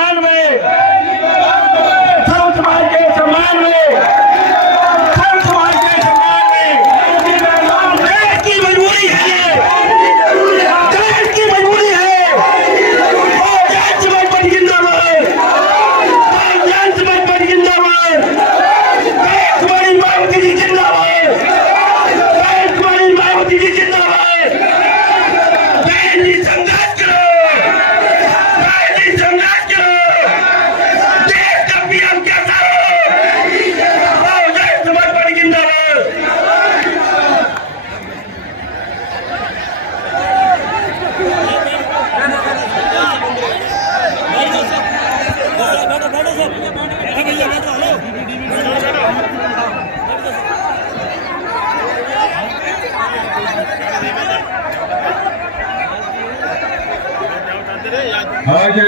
सम्मान में, सब समाज के सम्मान में, सब समाज के सम्मान में देश की मजबूरी है, देश की मजबूरी है। जय समाज पार्टी जिंदाबाद, जय समाज पार्टी जिंदाबाद, जय कुमारी मायावती जी जिंदाबाद, जय कुमारी मायावती जी जिंदाबाद। बहन जी संघर्ष करो, बहन जी संघर्ष करो, देश का पीएम कैसा हो, जय समाज पार्टी जिंदाबाद। आज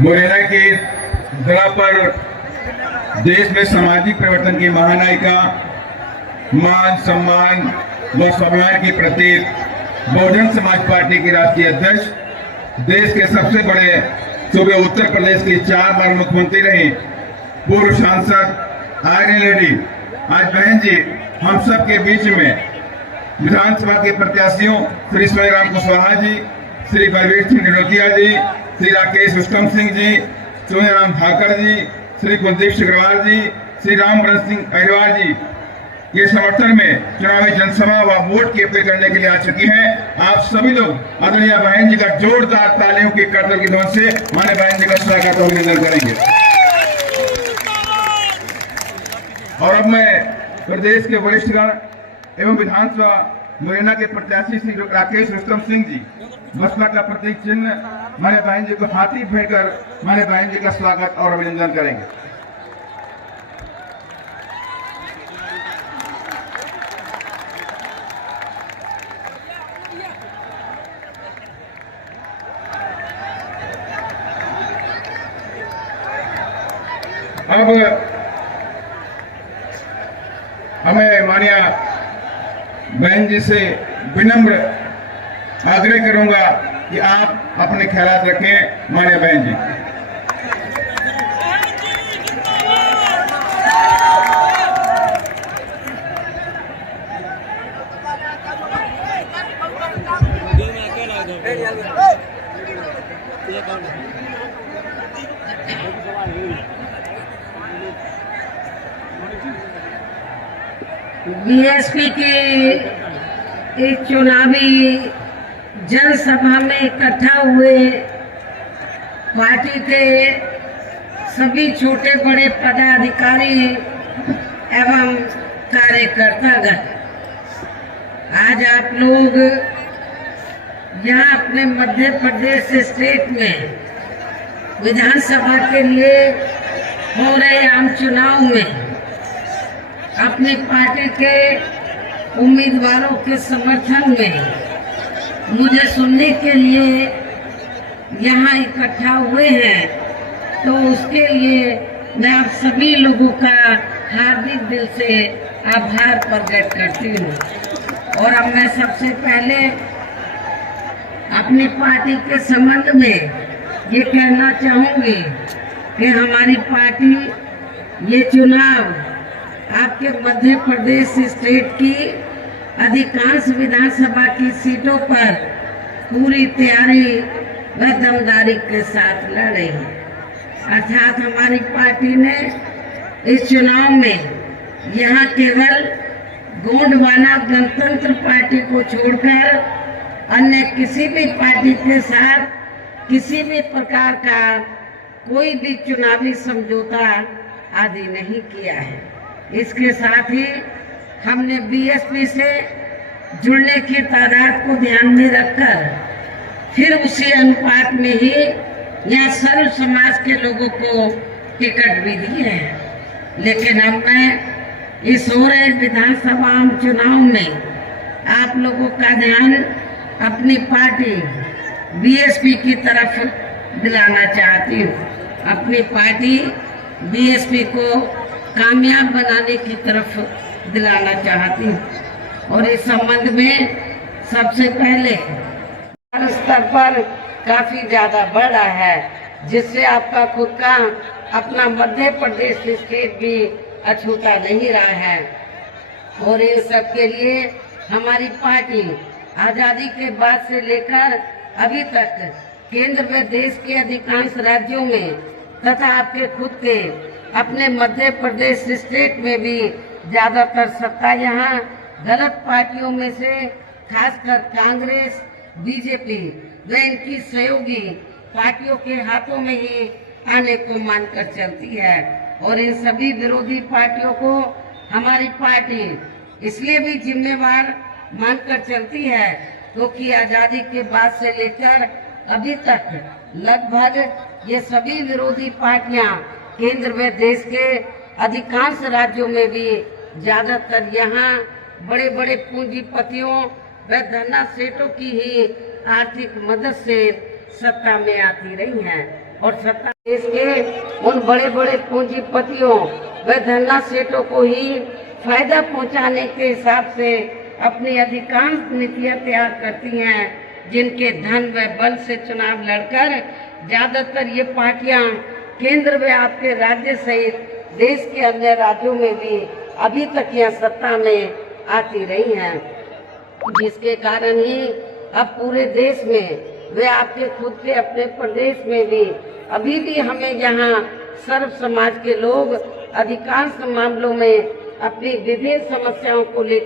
मुरैना के जगह पर देश में सामाजिक परिवर्तन की महानायिका, मान सम्मान व स्वाभिमान की प्रतीक बहुजन समाज पार्टी की राष्ट्रीय अध्यक्ष, देश के सबसे बड़े सूबे उत्तर प्रदेश की 4 बार मुख्यमंत्री रही, पूर्व सांसद आयरन लेडी, आज बहन जी हम सब के बीच में विधानसभा के प्रत्याशियों श्री स्वयंराम कुशवाहा जी, श्री बलवीर सिंह निरोतिया जी, श्री राकेश उत्तम सिंह जी, सोनियाराम ठाकर जी, श्री कुलदीप सिग्रवाल जी, श्री रामवरण सिंह अहिरवार जी ये समर्थन में चुनावी जनसभा व वोट की अपील करने के लिए आ चुकी हैं। आप सभी लोग आदरणीय बहन जी का जोरदार तालियों की करताल की ध्वनि से माननीय बहन जी का स्वागत और अभिनंदन करेंगे। और अब मैं प्रदेश के वरिष्ठगण एवं विधानसभा मुरैना के प्रत्याशी श्री राकेश उत्तम सिंह जी, बसपा का प्रतीक चिन्ह माने बहन जी को हाथी फेंककर माने बहन जी का स्वागत और अभिनंदन करेंगे। अब हमें माननीय बहन जी से विनम्र आग्रह करूंगा कि आप अपने ख्यालात रखें। माननीय बहन जी, बीएसपी के एक चुनावी जनसभा में इकट्ठा हुए पार्टी के सभी छोटे बड़े पदाधिकारी एवं कार्यकर्तागण, आज आप लोग यहाँ अपने मध्य प्रदेश स्टेट में विधानसभा के लिए हो रहे आम चुनाव में अपनी पार्टी के उम्मीदवारों के समर्थन में मुझे सुनने के लिए यहाँ इकट्ठा हुए हैं, तो उसके लिए मैं आप सभी लोगों का हार्दिक दिल से आभार प्रकट करती हूँ। और अब मैं सबसे पहले अपनी पार्टी के संबंध में ये कहना चाहूँगी कि हमारी पार्टी ये चुनाव आपके मध्य प्रदेश स्टेट की अधिकांश विधानसभा की सीटों पर पूरी तैयारी व दमदारी के साथ लड़ रही है। अर्थात हमारी पार्टी ने इस चुनाव में यहाँ केवल गोंडवाना गणतंत्र पार्टी को छोड़कर अन्य किसी भी पार्टी के साथ किसी भी प्रकार का कोई भी चुनावी समझौता आदि नहीं किया है। इसके साथ ही हमने बीएसपी से जुड़ने की तादाद को ध्यान में रखकर फिर उसी अनुपात में ही यहाँ सर्व समाज के लोगों को टिकट भी दिए हैं। लेकिन अब मैं इस हो रहे विधानसभा आम चुनाव में आप लोगों का ध्यान अपनी पार्टी बीएसपी की तरफ दिलाना चाहती हूँ। अपनी पार्टी बीएसपी को कामयाब बनाने की तरफ दिलाना चाहती हूँ। और इस संबंध में सबसे पहले स्तर पर काफी ज्यादा बढ़ रहा है। जिससे आपका खुद का अपना मध्य प्रदेश स्टेट भी अछूता नहीं रहा है। और इन सब के लिए हमारी पार्टी आजादी के बाद से लेकर अभी तक केंद्र व देश के अधिकांश राज्यों में तथा आपके खुद के अपने मध्य प्रदेश स्टेट में भी ज्यादातर सत्ता यहाँ गलत पार्टियों में से खासकर कांग्रेस, बीजेपी व इनकी सहयोगी पार्टियों के हाथों में ही आने को मानकर चलती है। और इन सभी विरोधी पार्टियों को हमारी पार्टी इसलिए भी जिम्मेवार मानकर चलती है क्योंकि आजादी के बाद से लेकर अभी तक लगभग ये सभी विरोधी पार्टियां केंद्र व देश के अधिकांश राज्यों में भी ज्यादातर यहाँ बड़े बड़े पूंजीपतियों व धन्ना सेठों की ही आर्थिक मदद से सत्ता में आती रही हैं और सत्ता देश के उन बड़े बड़े पूंजीपतियों व धन्ना सेठों को ही फायदा पहुंचाने के हिसाब से अपनी अधिकांश नीतियां तैयार करती हैं, जिनके धन व बल से चुनाव लड़कर ज्यादातर ये पार्टियां केंद्र व आपके राज्य सहित देश के अन्य राज्यों में भी अभी तक यह सत्ता में आती रही हैं, जिसके कारण ही अब पूरे देश में वे आपके खुद के अपने प्रदेश में भी अभी भी हमें यहाँ सर्व समाज के लोग अधिकांश मामलों में अपनी विभिन्न समस्याओं को लेकर